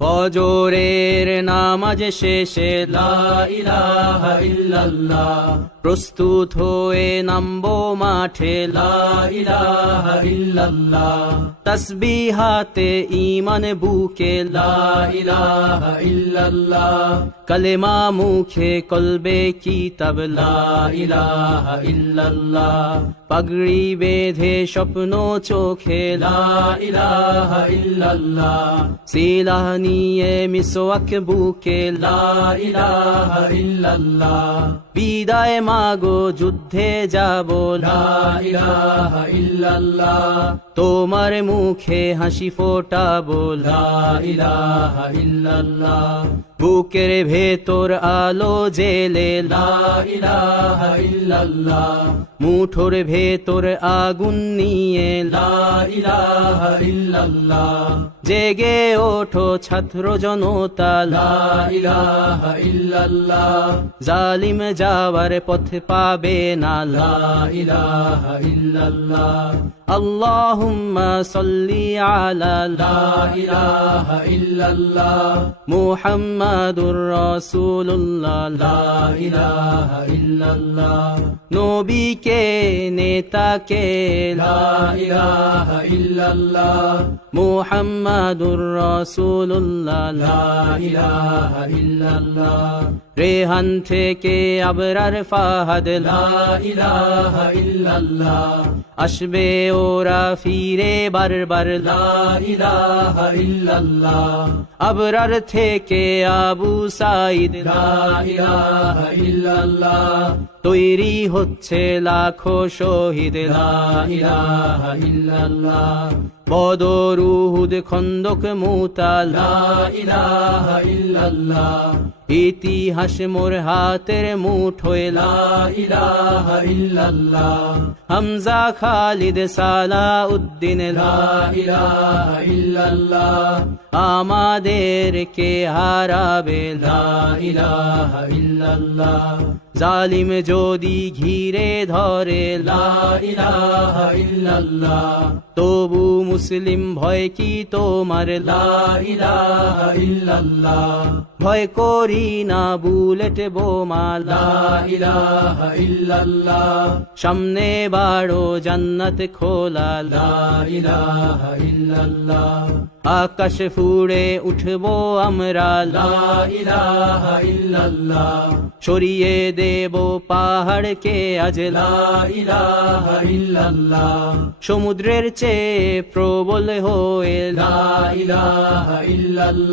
ফজরের নামাজ শেষে লা ইলাহা ইল্লাল্লাহ, প্রস্তুত হয়ে নামবো মাঠে লা ইলাহা ইল্লাল্লাহ, তাসবিহাতে ঈমান বুকে লা ইলাহা ইল্লাল্লাহ, কালেমা মুখে কলবে কিতাব লা ইলাহা ইল্লাল্লাহ, পাগড়ি বেঁধে স্বপ্ন চোখে লা ইলাহা ইল্লাল্লাহ, সিলাহ নিয়ে মিসওয়াক বুকে লা ইলাহা ইল্লাল্লাহ, বিদায় মাগো যুদ্ধে যাব লা ইলাহা ইল্লাল্লাহ, তোমার মুখে হাসি ফোটাবো লা ইলাহা ইল্লাল্লাহ, বুকের ভেতর আলো জেলে লা ইলাহা ইল্লাল্লাহ, মুঠোর ভেতর আগুন নিয়ে লা ইলাহা ইল্লাল্লাহ, জেগে ওঠো ছাত্র জনতা লা ইলাহা ইল্লাল্লাহ, জালিম যাওয়ার পথ পাবে না লা ইলাহা ইল্লাল্লাহ, আল্লাহুম্মা সাল্লি আলা লা ইলাহা ইল্লাল্লাহ, মুহাম্মাদুর রাসূলুল্লাহ লা ইলাহা ইল্লাল্লাহ, নবীকে নেতাকে লা ইলাহা ইল্লাল্লাহ, মুহাম্মাদুর রাসূলুল্লাহ লা ইলাহা ইল্লাল্লাহ, রেহান থেকে আবরার ফাহাদ লা ইলাহা ইল্লাল্লাহ, আসবে ওরা ফিরে বারবার লা ইলাহা ইল্লাল্লাহ, আবরার থেকে আবু সাঈদ লা ইলাহা ইল্লাল্লাহ, তৈরি হচ্ছে লাখো শহীদ লা ইলাহা ইল্লাল্লাহ, বদর উহুদ খন্দক মুতা লা ইলাহা ইল্লাল্লাহ, ইতিহাস মোর হাতের মুঠোয় লা ইলাহা ইল্লাল্লাহ, হামজা খালিদ সালাউদ্দিন লা ইলাহা ইল্লাল্লাহ, আমাদেরকে হারাবে লা ইলাহা ইল্লাল্লাহ, জালিম যদি ঘিরে ধরে লা ইলাহা ইল্লাল্লাহ, তবু মুসলিম ভয় কি তোমার লা ইলাহা ইল্লাল্লাহ, ভয় করি না বুলেট বোমা লা ইলাহা ইল্লাল্লাহ, সামনে বাড়ো জান্নাত খোলা লা ইলাহা ইল্লাল্লাহ, আকাশ ফুড়ে উঠবো আমরা লা ইলাহা ইল্লাল্লাহ, সরিয়ে দেব পাহাড়কে আজ লা ইলাহা ইল্লাল্লাহ, সমুদ্রের চেয়ে প্রবল হয়ে লা ইলাহা ইল্লাল্লাহ।